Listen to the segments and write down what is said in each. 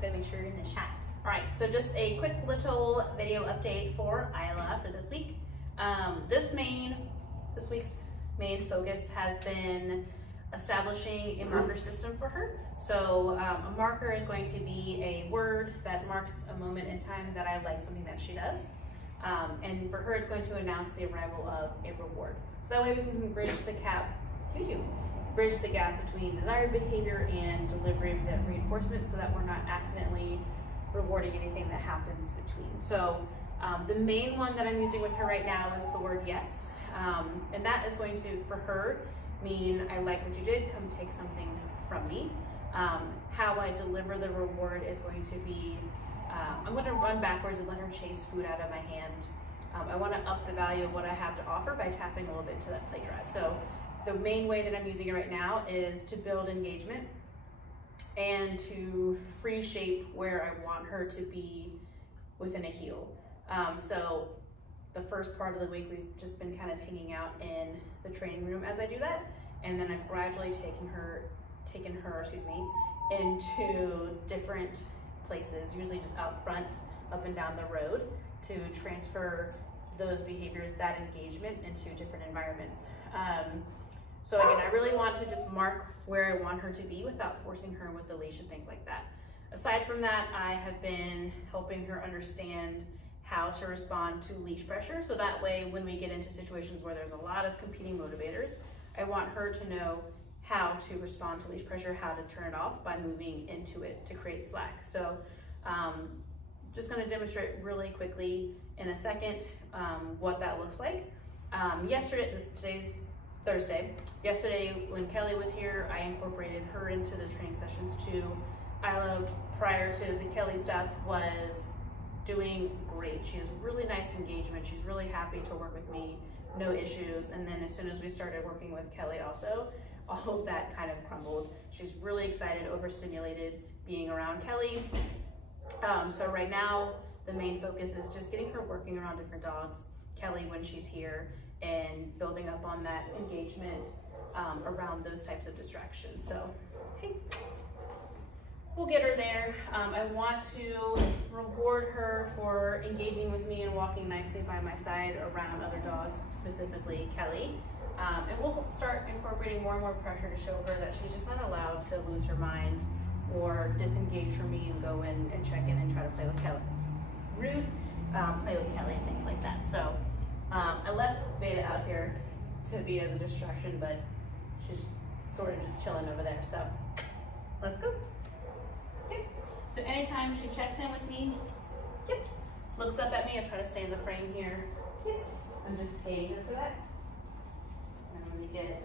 Gotta make sure you're in the shot. All right, so just a quick little video update for Isla for this week. This week's main focus has been establishing a marker system for her. So a marker is going to be a word that marks a moment in time that I like something that she does. And for her, it's going to announce the arrival of a reward. So that way we can bridge the gap, bridge the gap between desired behavior and delivery of that reinforcement so that we're not accidentally rewarding anything that happens between. So the main one that I'm using with her right now is the word yes. And that is going to, for her, mean I like what you did, come take something from me. How I deliver the reward is going to be, I'm going to run backwards and let her chase food out of my hand. I want to up the value of what I have to offer by tapping a little bit into that play drive. So the main way that I'm using it right now is to build engagement and to free shape where I want her to be within a heel. So the first part of the week, we've just been kind of hanging out in the training room as I do that. And then I've gradually taken her, into different places, usually just out front, up and down the road, to transfer those behaviors, that engagement, into different environments. So again, I really want to just mark where I want her to be without forcing her with the leash and things like that. Aside from that, I have been helping her understand how to respond to leash pressure. So that way, when we get into situations where there's a lot of competing motivators, I want her to know how to respond to leash pressure, how to turn it off by moving into it to create slack. So just gonna demonstrate really quickly in a second what that looks like. Today's Thursday. Yesterday, when Kelly was here, I incorporated her into the training sessions too. Isla, prior to the Kelly stuff, was doing great. She has really nice engagement. She's really happy to work with me, no issues. And then as soon as we started working with Kelly also, all of that kind of crumbled. She's really excited, overstimulated being around Kelly. So right now, the main focus is just getting her working around different dogs, Kelly when she's here, and building up on that engagement around those types of distractions. So, hey. We'll get her there. I want to reward her for engaging with me and walking nicely by my side around other dogs, specifically Kelly. And we'll start incorporating more and more pressure to show her that she's just not allowed to lose her mind or disengage from me and go in and check in and try to play with Kelly. Rude, play with Kelly and things like that. So I left Veda out here to be as a distraction, but she's sort of just chilling over there. So let's go. Okay. So anytime she checks in with me, yep, looks up at me, I try to stay in the frame here. Yes, I'm just paying her for that. And I'm gonna get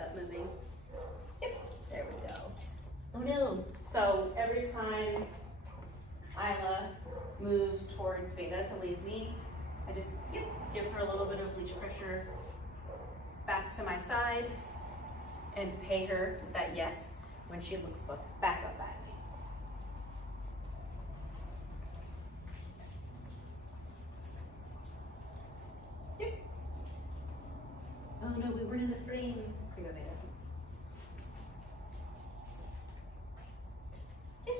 up moving. Yep, there we go. Oh no. So every time Isla moves towards Veda to leave me, I just give her a little bit of leash pressure back to my side and pay her that yes when she looks back up at me. Yep. Oh no, we weren't in the frame. Here we go, Veda. Yes.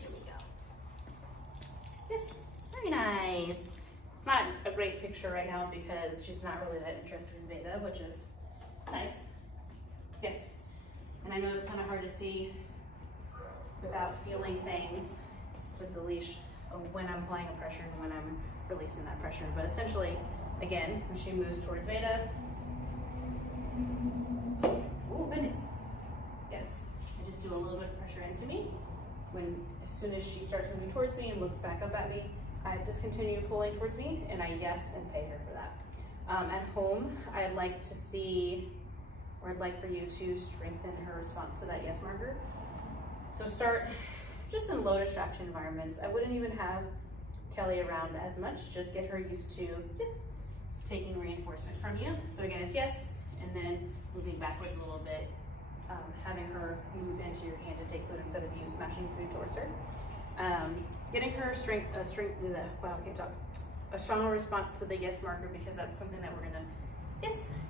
Here we go. Yes. Very nice. It's not a great picture right now because she's not really that interested in Veda, which is nice. Yes. And I know it's kind of hard to see without feeling things with the leash of when I'm applying a pressure and when I'm releasing that pressure. But essentially, again, when she moves towards Veda, oh goodness, yes, I just do a little bit of pressure into me. As soon as she starts moving towards me and looks back up at me, I discontinue pulling towards me and I yes and pay her for that. At home, I'd like to see, or I'd like for you to strengthen her response to that yes marker. So start just in low distraction environments. I wouldn't even have Kelly around as much, just get her used to yes, taking reinforcement from you. So again, it's yes, and then moving backwards a little bit, having her move into your hand to take food instead of you smashing food towards her. Getting her a stronger response to the yes marker, because that's something that we're gonna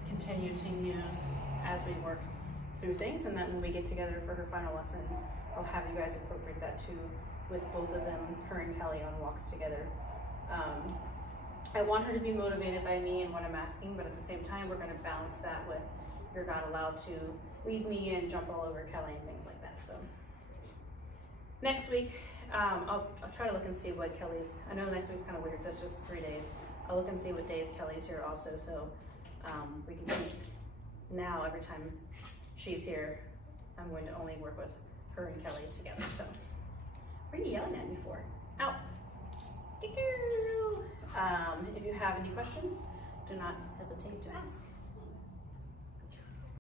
continue to use as we work through things, and then when we get together for her final lesson, I'll have you guys incorporate that too, with both of them, her and Kelly, on walks together. I want her to be motivated by me and what I'm asking, but at the same time, we're going to balance that with you're not allowed to leave me and jump all over Kelly and things like that. So next week, I'll try to look and see what Kelly's, I know next week's kind of weird, so it's just 3 days. I'll look and see what days Kelly's here also, so we can keep, now every time she's here, I'm going to only work with her and Kelly together. So what are you yelling at me for? Ow. If you have any questions, do not hesitate to ask.